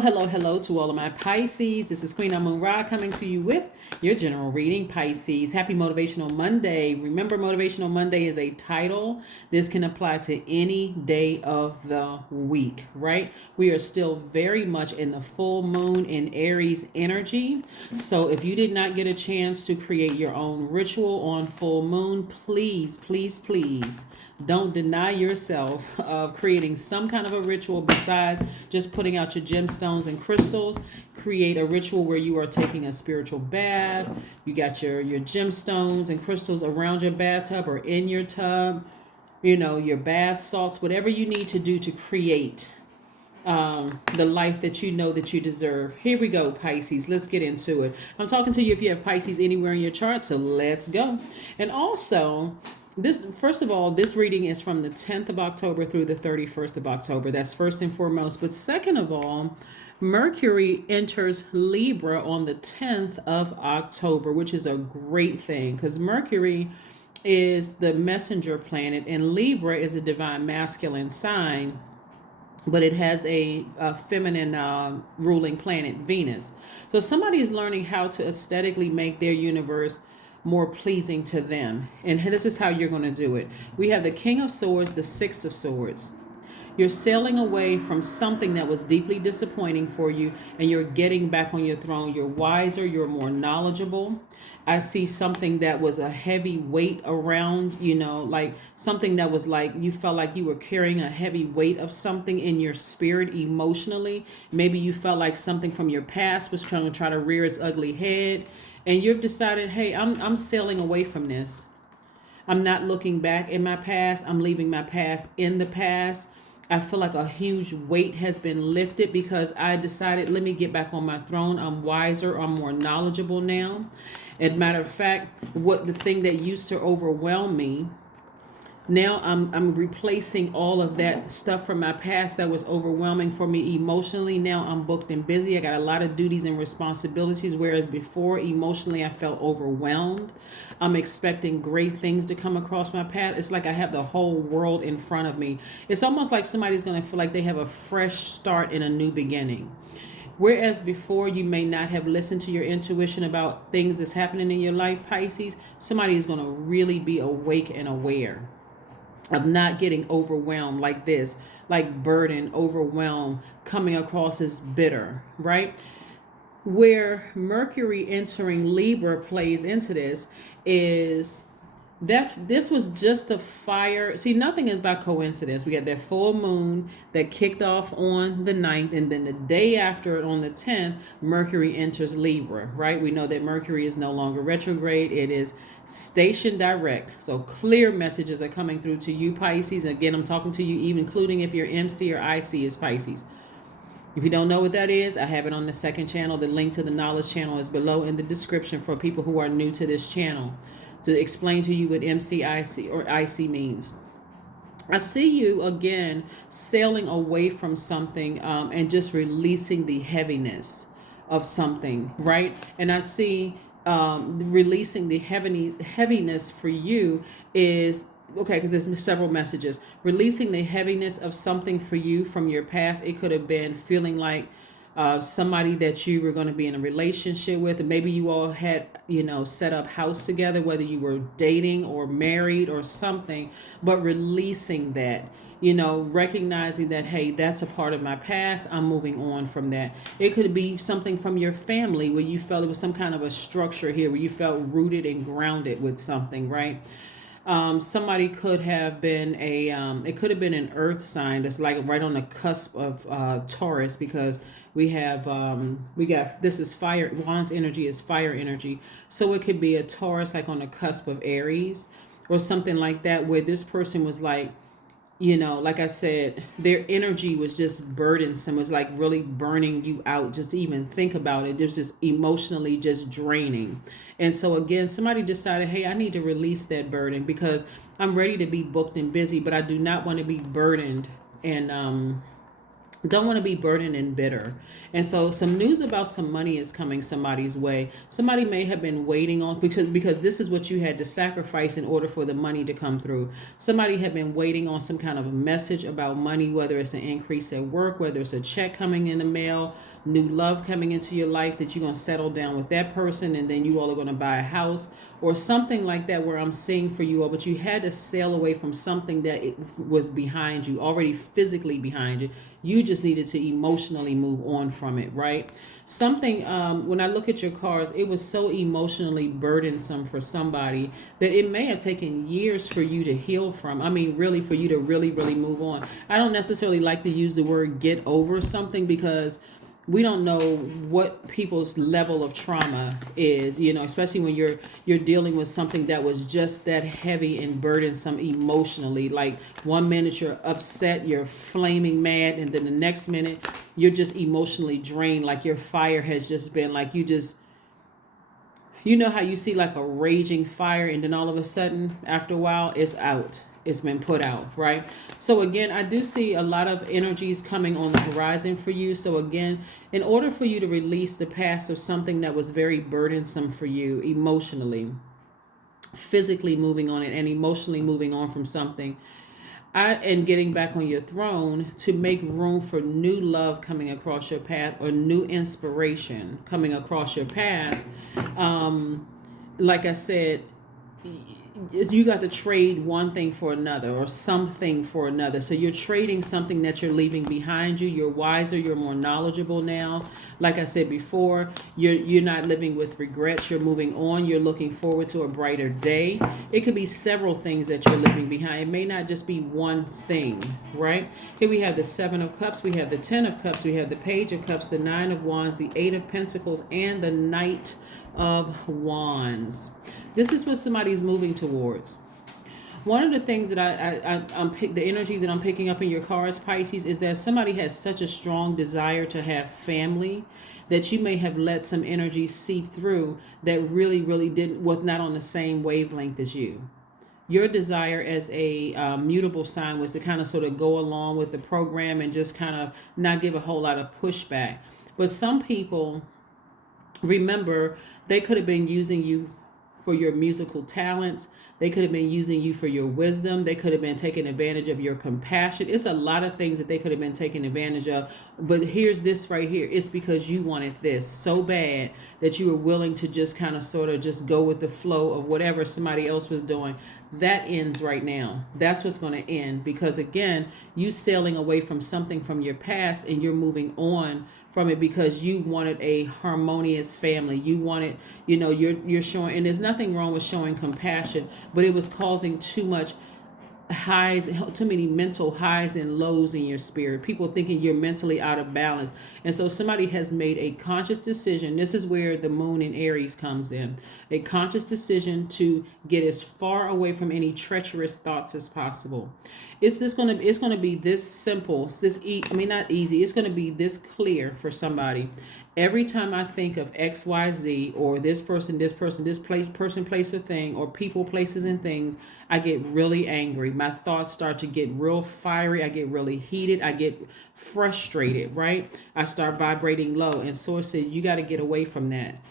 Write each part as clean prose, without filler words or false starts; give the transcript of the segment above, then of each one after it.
Hello to all of my Pisces. This is Queen Amun Ra coming to you with your general reading, Pisces. Happy Motivational Monday. Remember, Motivational Monday is a title. This can apply to any day of the week, right? We are still very much in the full moon in Aries energy. So if you did not get a chance to create your own ritual on full moon, please don't deny yourself of creating some kind of a ritual besides just putting out your gemstones and crystals. Create a ritual where you are taking a spiritual bath. You got your gemstones and crystals around your bathtub or in your tub. You know, your bath salts, whatever you need to do to create the life that you know that you deserve. Here we go, Pisces. Let's get into it. I'm talking to you if you have Pisces anywhere in your chart, so let's go. And also, first of all, this reading is from the 10th of October through the 31st of October. That's first and foremost. But second of all, Mercury enters Libra on the 10th of October, which is a great thing because Mercury is the messenger planet and Libra is a divine masculine sign, but it has a feminine ruling planet, Venus. So somebody is learning how to aesthetically make their universe more pleasing to them. And this is how you're going to do it. We have the King of Swords, the Six of Swords. You're sailing away from something that was deeply disappointing for you, and you're getting back on your throne. You're wiser, you're more knowledgeable. I see something that was a heavy weight around, like something that was like you felt like you were carrying a heavy weight of something in your spirit emotionally. Maybe you felt like something from your past was trying to rear its ugly head, and you've decided, hey, I'm sailing away from this. I'm not looking back in my past. I'm leaving my past in the past. I feel like a huge weight has been lifted because I decided, let me get back on my throne. I'm wiser. I'm more knowledgeable now. As a matter of fact, the thing that used to overwhelm me, now I'm replacing all of that stuff from my past that was overwhelming for me emotionally. Now I'm booked and busy. I got a lot of duties and responsibilities, whereas before emotionally I felt overwhelmed. I'm expecting great things to come across my path. It's like I have the whole world in front of me. It's almost like somebody's going to feel like they have a fresh start in a new beginning. Whereas before you may not have listened to your intuition about things that's happening in your life, Pisces, somebody is going to really be awake and aware of not getting overwhelmed like this, like burden, overwhelmed, coming across as bitter, right? Where Mercury entering Libra plays into this is that this was just a fire. See, nothing is by coincidence. We got that full moon that kicked off on the 9th, and then the day after it on the 10th, Mercury enters Libra, right? We know that Mercury is no longer retrograde. It is station direct. So clear messages are coming through to you, Pisces. Again, I'm talking to you, even including if your MC or IC is Pisces. If you don't know what that is, I have it on the second channel. The link to the knowledge channel is below in the description for people who are new to this channel, to explain to you what MCIC or IC means. I see you again sailing away from something and just releasing the heaviness of something, right? And I see releasing the heaviness for you is okay, because there's several messages. Releasing the heaviness of something for you from your past. It could have been feeling like somebody that you were going to be in a relationship with, and maybe you all had, set up house together, whether you were dating or married or something, but releasing that, recognizing that, hey, that's a part of my past. I'm moving on from that. It could be something from your family where you felt it was some kind of a structure here where you felt rooted and grounded with something, right? Somebody could have been it could have been an earth sign that's like right on the cusp of Taurus, because we got, this is fire. Wands energy is fire energy. So it could be a Taurus like on the cusp of Aries or something like that, where this person was like, like I said, their energy was just burdensome. It was like really burning you out just to even think about it. It was just emotionally just draining. And so again, somebody decided, hey, I need to release that burden because I'm ready to be booked and busy, but I do not want to be burdened and Don't want to be burdened and bitter. And so some news about some money is coming somebody's way. Somebody may have been waiting on, because this is what you had to sacrifice in order for the money to come through. Somebody had been waiting on some kind of a message about money, whether it's an increase at work, whether it's a check coming in the mail, new love coming into your life, that you're going to settle down with that person, and then you all are going to buy a house or something like that, where I'm seeing for you all. But you had to sail away from something that it was behind you, already physically behind you. You just needed to emotionally move on from it, right? Something, when I look at your cards, it was so emotionally burdensome for somebody that it may have taken years for you to heal from. I mean, really, for you to really, really move on. I don't necessarily like to use the word get over something, because we don't know what people's level of trauma is, especially when you're dealing with something that was just that heavy and burdensome emotionally. Like, one minute you're upset, you're flaming mad, and then the next minute you're just emotionally drained, like your fire has just been, like, you know how you see like a raging fire, and then all of a sudden, after a while, it's out. It's been put out, right? So again, I do see a lot of energies coming on the horizon for you. So again, in order for you to release the past of something that was very burdensome for you emotionally, physically moving on it, and emotionally moving on from something, and getting back on your throne, to make room for new love coming across your path, or new inspiration coming across your path. Like I said, you got to trade one thing for another, or something for another. So you're trading something that you're leaving behind you. You're wiser, you're more knowledgeable now. Like I said before, you're not living with regrets. You're moving on. You're looking forward to a brighter day. It could be several things that you're leaving behind. It may not just be one thing, right? Here we have the 7 of Cups, we have the 10 of Cups, we have the Page of Cups, the 9 of Wands, the 8 of Pentacles, and the Knight of Wands. This is what somebody's moving towards. One of the things that the energy that I'm picking up in your cards, Pisces, is that somebody has such a strong desire to have family, that you may have let some energy seep through that really, really was not on the same wavelength as you. Your desire as a mutable sign was to kind of sort of go along with the program and just kind of not give a whole lot of pushback. But some people, remember, they could have been using you for your musical talents. They could have been using you for your wisdom. They could have been taking advantage of your compassion. It's a lot of things that they could have been taking advantage of. But here's this right here. It's because you wanted this so bad that you were willing to just kind of sort of just go with the flow of whatever somebody else was doing. That ends right now. That's what's going to end, because again, you sailing away from something from your past, and you're moving on from it because you wanted a harmonious family. You wanted, you're showing, and there's nothing wrong with showing compassion, but it was causing too much too many mental highs and lows in your spirit. People thinking you're mentally out of balance. And so somebody has made a conscious decision. This is where the moon in Aries comes in. A conscious decision to get as far away from any treacherous thoughts as possible. It's going to be this simple. Not easy. It's going to be this clear for somebody. Every time I think of XYZ, or this person, this place, place, or thing, or people, places, and things, I get really angry. My thoughts start to get real fiery. I get really heated. I get frustrated, right? I start vibrating low. And Source said, you got to get away from that.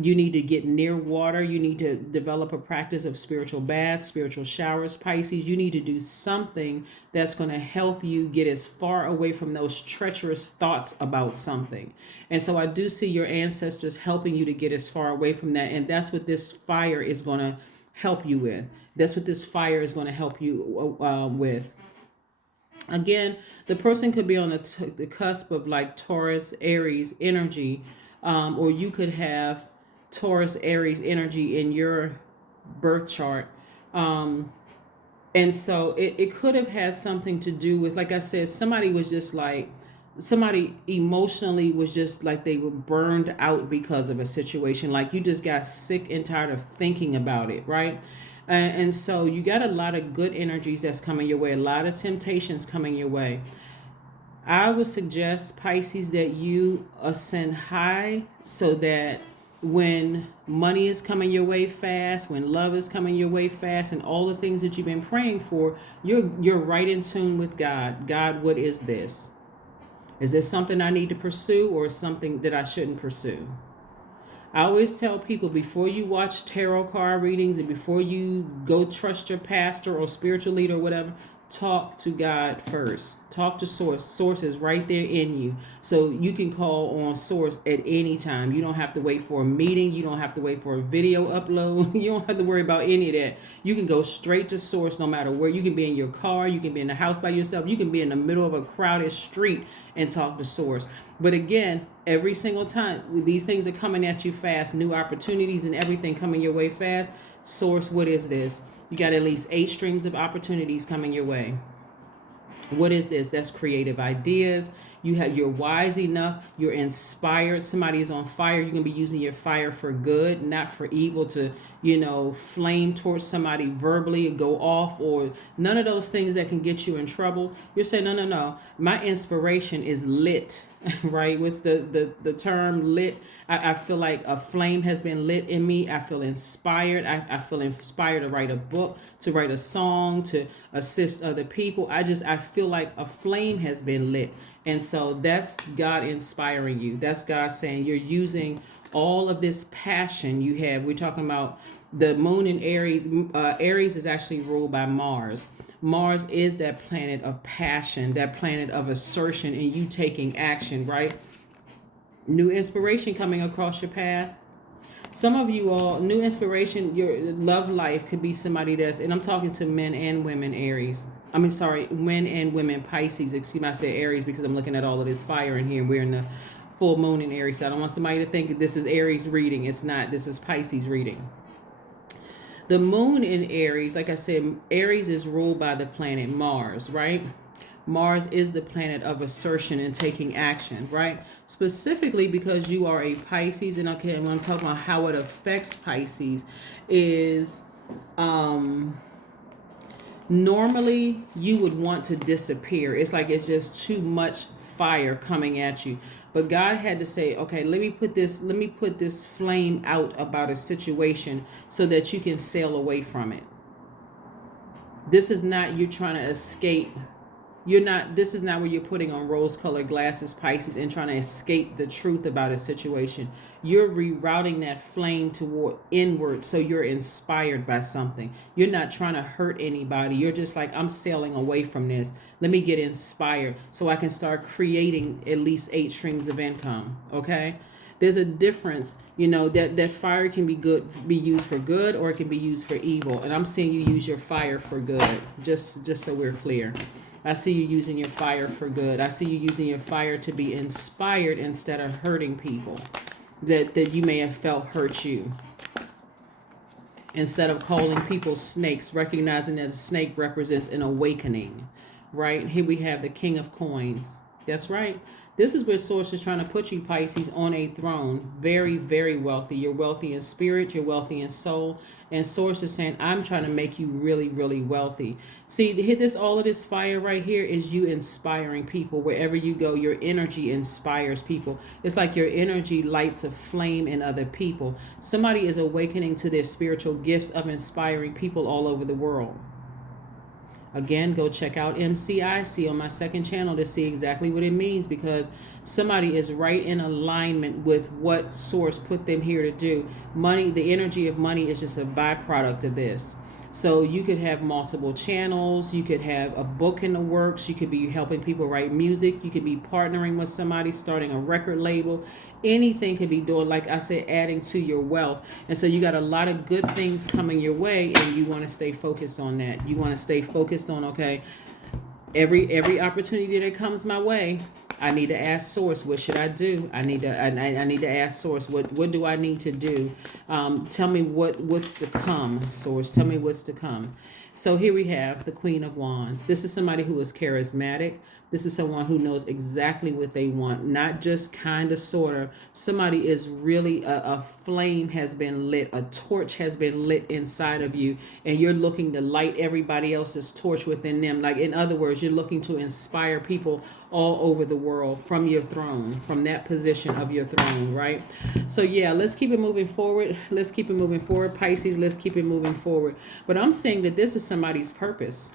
You need to get near water. You need to develop a practice of spiritual baths, spiritual showers, Pisces. You need to do something that's going to help you get as far away from those treacherous thoughts about something. And so I do see your ancestors helping you to get as far away from that. And that's what this fire is going to help you with. That's what this fire is going to help you with. Again, the person could be on the cusp of like Taurus, Aries energy, or you could have Taurus, Aries energy in your birth chart. And so it could have had something to do with, like I said, somebody emotionally was just like they were burned out because of a situation. Like you just got sick and tired of thinking about it, right? And so you got a lot of good energies that's coming your way, a lot of temptations coming your way. I would suggest, Pisces, that you ascend high so that when money is coming your way fast, when love is coming your way fast, and all the things that you've been praying for, you're right in tune with God. God, what is this? Is this something I need to pursue, or something that I shouldn't pursue? I always tell people, before you watch tarot card readings and before you go trust your pastor or spiritual leader or whatever, talk to God first. Talk to Source. Source is right there in you. So you can call on Source at any time. You don't have to wait for a meeting. You don't have to wait for a video upload. You don't have to worry about any of that. You can go straight to Source no matter where. You can be in your car. You can be in the house by yourself. You can be in the middle of a crowded street and talk to Source. But again, every single time these things are coming at you fast, new opportunities and everything coming your way fast. Source, what is this? You got at least 8 streams of opportunities coming your way. What is this? That's creative ideas. You're wise enough. You're inspired. Somebody is on fire. You're going to be using your fire for good, not for evil, to, flame towards somebody verbally or go off, or none of those things that can get you in trouble. You're saying, no. My inspiration is lit, right? With the term lit, I feel like a flame has been lit in me. I feel inspired. I feel inspired to write a book, to write a song, to assist other people. I feel like a flame has been lit. And so that's God inspiring you. That's God saying you're using all of this passion you have. We're talking about the moon in Aries. Aries is actually ruled by Mars. Mars is that planet of passion, that planet of assertion and you taking action, right? New inspiration coming across your path. Some of you all, new inspiration, your love life could be somebody and I'm talking to men and women Aries. Men and women Pisces. Excuse me, I said Aries because I'm looking at all of this fire in here and we're in the full moon in Aries. So I don't want somebody to think that this is Aries reading. It's not. This is Pisces reading. The moon in Aries, like I said, Aries is ruled by the planet Mars, right? Mars is the planet of assertion and taking action, right? Specifically because you are a Pisces, and okay, when I'm talking about how it affects Pisces is normally you would want to disappear. It's like it's just too much fire coming at you. But God had to say, okay, let me put this flame out about a situation so that you can sail away from it. This is not you trying to escape. This is not where you're putting on rose-colored glasses, Pisces, and trying to escape the truth about a situation. You're rerouting that flame toward inward, so you're inspired by something. You're not trying to hurt anybody. You're just like, I'm sailing away from this. Let me get inspired so I can start creating at least 8 streams of income, okay? There's a difference, that fire can be used for good, or it can be used for evil. And I'm seeing you use your fire for good, just so we're clear. I see you using your fire for good. I see you using your fire to be inspired instead of hurting people that you may have felt hurt you. Instead of calling people snakes, recognizing that a snake represents an awakening, right? Here we have the King of Coins. That's right. This is where Source is trying to put you, Pisces, on a throne. Very, very wealthy. You're wealthy in spirit. You're wealthy in soul. And Source is saying, I'm trying to make you really, really wealthy. See, all of this fire right here is you inspiring people. Wherever you go, your energy inspires people. It's like your energy lights a flame in other people. Somebody is awakening to their spiritual gifts of inspiring people all over the world. Again, go check out MCIC on my second channel to see exactly what it means, because somebody is right in alignment with what Source put them here to do. Money, the energy of money is just a byproduct of this. So you could have multiple channels. You could have a book in the works. You could be helping people write music. You could be partnering with somebody, starting a record label. Anything could be doing, like I said, adding to your wealth. And so you got a lot of good things coming your way, and you want to stay focused on that. You want to stay focused on, okay, every opportunity that comes my way, I need to ask Source, what should I do? I need to ask Source, what do I need to do? Tell me what's to come, Source. Tell me what's to come. So here we have the Queen of Wands. This is somebody who is charismatic. This is someone who knows exactly what they want, not just kind of, sort of. Somebody is really, a flame has been lit, a torch has been lit inside of you, and you're looking to light everybody else's torch within them. Like, in other words, you're looking to inspire people all over the world from your throne, from that position of your throne, right? So yeah, let's keep it moving forward. Let's keep it moving forward, Pisces. Let's keep it moving forward. But I'm saying that this is somebody's purpose.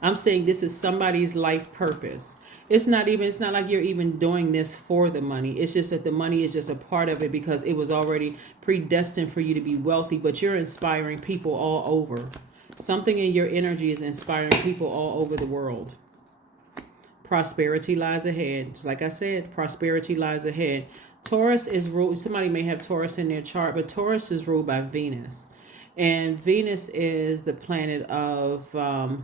I'm saying this is somebody's life purpose. It's not like you're even doing this for the money. It's just that the money is just a part of it because it was already predestined for you to be wealthy, but you're inspiring people all over. Something in your energy is inspiring people all over the world. Prosperity lies ahead. Just like I said, prosperity lies ahead. Taurus is ruled, somebody may have Taurus in their chart, but Taurus is ruled by Venus. And Venus is the planet of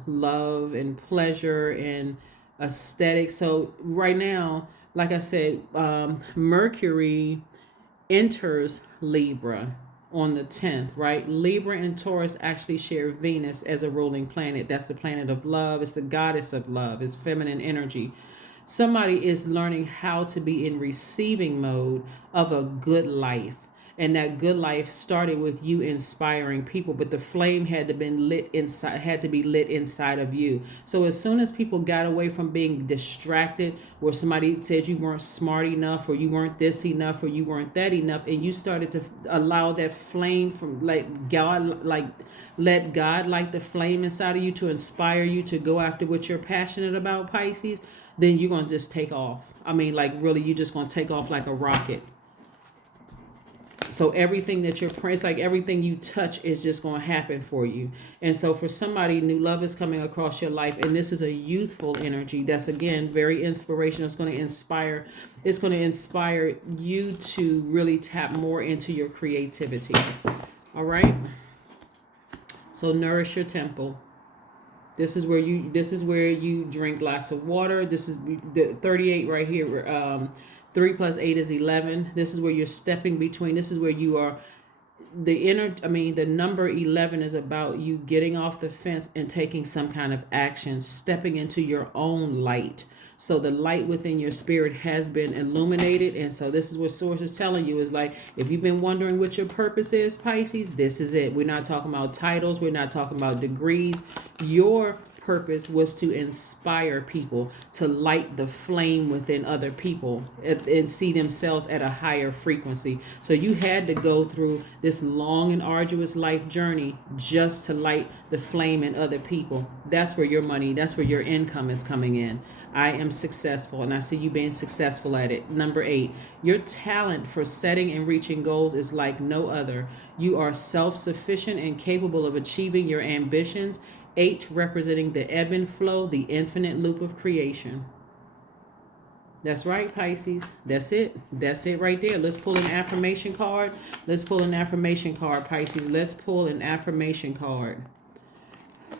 love and pleasure and aesthetic. So right now, like I said, Mercury enters Libra on the 10th, right? Libra and Taurus actually share Venus as a ruling planet. That's the planet of love. It's the goddess of love. It's feminine energy. Somebody is learning how to be in receiving mode of a good life. And that good life started with you inspiring people, but the flame had to be lit inside of you. So as soon as people got away from being distracted, where somebody said you weren't smart enough, or you weren't this enough, or you weren't that enough, and you started to allow that flame from let God light the flame inside of you to inspire you to go after what you're passionate about, Pisces, then you're gonna just take off. I mean, like really, you're just gonna take off like a rocket. So everything that you're praying, it's like everything you touch is just going to happen for you. And so for somebody, new love is coming across your life. And this is a youthful energy that's, again, very inspirational. It's going to inspire. It's going to inspire you to really tap more into your creativity. All right. So nourish your temple. This is where you drink lots of water. This is the 38 right here. 3 plus 8 is 11. This is where you're stepping between. This is where you are. The number 11 is about you getting off the fence and taking some kind of action, stepping into your own light. So the light within your spirit has been illuminated. And so this is what Source is telling you is like, if you've been wondering what your purpose is, Pisces, this is it. We're not talking about titles. We're not talking about degrees. Your purpose was to inspire people to light the flame within other people and see themselves at a higher frequency. So you had to go through this long and arduous life journey just to light the flame in other people. That's where your money, that's where your income is coming in. I am successful, and I see you being successful at it. Number 8, your talent for setting and reaching goals is like no other. You are self-sufficient and capable of achieving your ambitions. 8 representing the ebb and flow, the infinite loop of creation. That's right, Pisces. That's it. That's it right there. Let's pull an affirmation card. Let's pull an affirmation card, Pisces. Let's pull an affirmation card.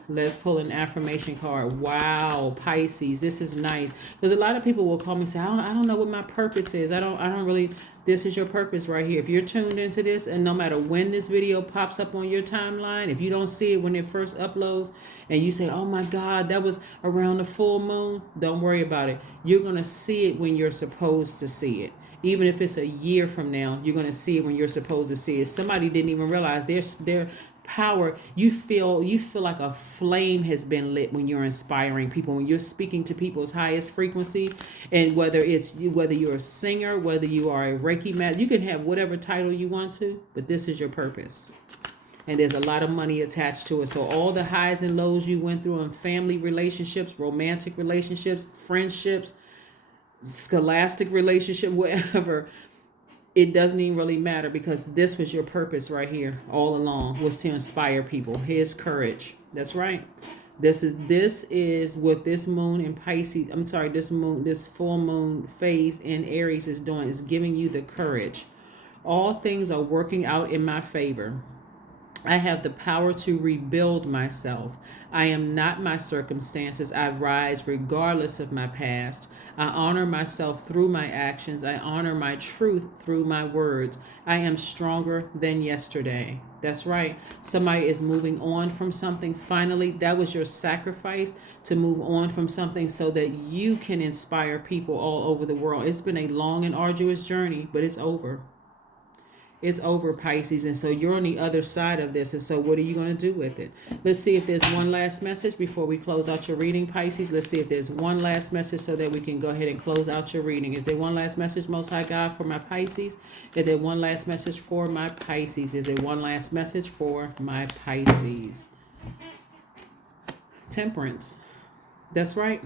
Let's pull an affirmation card. Wow, Pisces, this is nice. Because a lot of people will call me and say, I don't know what my purpose is. I don't really, this is your purpose right here. If you're tuned into this, and no matter when this video pops up on your timeline, if you don't see it when it first uploads, and you say, oh my God, that was around the full moon, don't worry about it. You're going to see it when you're supposed to see it. Even if it's a year from now, you're going to see it when you're supposed to see it. Somebody didn't even realize their power. You feel like a flame has been lit when you're inspiring people, when you're speaking to people's highest frequency. And whether you're a singer, whether you are a Reiki master, you can have whatever title you want to, but this is your purpose. And there's a lot of money attached to it. So all the highs and lows you went through in family relationships, romantic relationships, friendships, scholastic relationship, whatever, it doesn't even really matter, because this was your purpose right here all along, was to inspire people. Here's courage. That's right. This is what this moon in Pisces, this full moon phase in Aries is doing, is giving you the courage. All things are working out in my favor. I have the power to rebuild myself. I am not my circumstances. I rise regardless of my past. I honor myself through my actions. I honor my truth through my words. I am stronger than yesterday. That's right. Somebody is moving on from something. Finally, that was your sacrifice, to move on from something so that you can inspire people all over the world. It's been a long and arduous journey, but it's over. It's over, Pisces. And so you're on the other side of this. And so what are you going to do with it? Let's see if there's one last message before we close out your reading, Pisces. Let's see if there's one last message so that we can go ahead and close out your reading. Is there one last message, Most High God, for my Pisces? Is there one last message for my Pisces? Is there one last message for my Pisces? Temperance. That's right.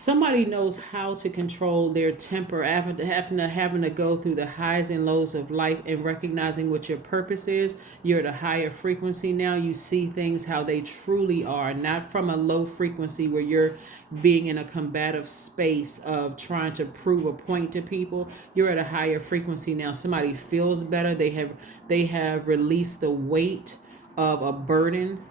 Somebody knows how to control their temper after having to go through the highs and lows of life and recognizing what your purpose is. You're at a higher frequency now. You see things how they truly are, not from a low frequency where you're being in a combative space of trying to prove a point to people. You're at a higher frequency now. Somebody feels better. They have released the weight of a burden,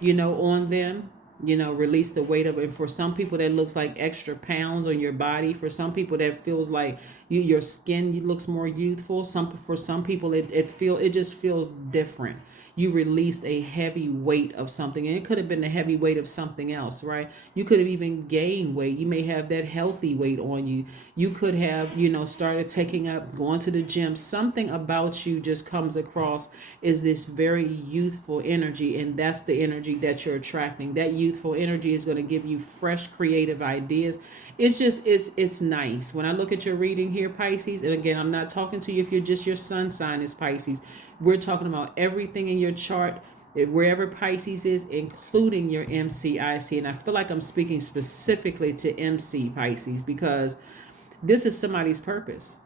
on them. Release the weight of it. For some people, that looks like extra pounds on your body. For some people, that feels like your skin looks more youthful. For some people, it just feels different. You released a heavy weight of something, and it could have been the heavy weight of something else, right? You could have even gained weight. You may have that healthy weight on you. You could have, started taking up, going to the gym. Something about you just comes across is this very youthful energy, and that's the energy that you're attracting. That youthful energy is going to give you fresh, creative ideas. It's nice. When I look at your reading here, Pisces, and again, I'm not talking to you if you're just your sun sign is Pisces. We're talking about everything in your chart, wherever Pisces is, including your MCIC. And I feel like I'm speaking specifically to MC Pisces because this is somebody's purpose.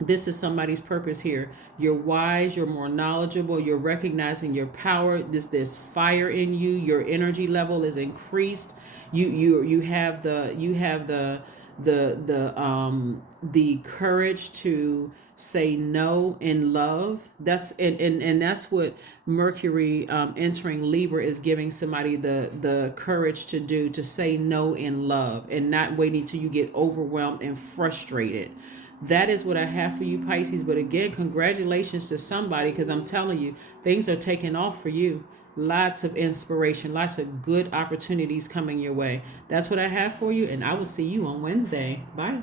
This is somebody's purpose here. You're wise, you're more knowledgeable, you're recognizing your power. There's fire in you, your energy level is increased. You have the courage to say no in love. And that's what Mercury entering Libra is giving somebody the courage to do, to say no in love and not waiting till you get overwhelmed and frustrated. That is what I have for you, Pisces. But again, congratulations to somebody, because I'm telling you, things are taking off for you. Lots of inspiration, lots of good opportunities coming your way. That's what I have for you, and I will see you on Wednesday. Bye.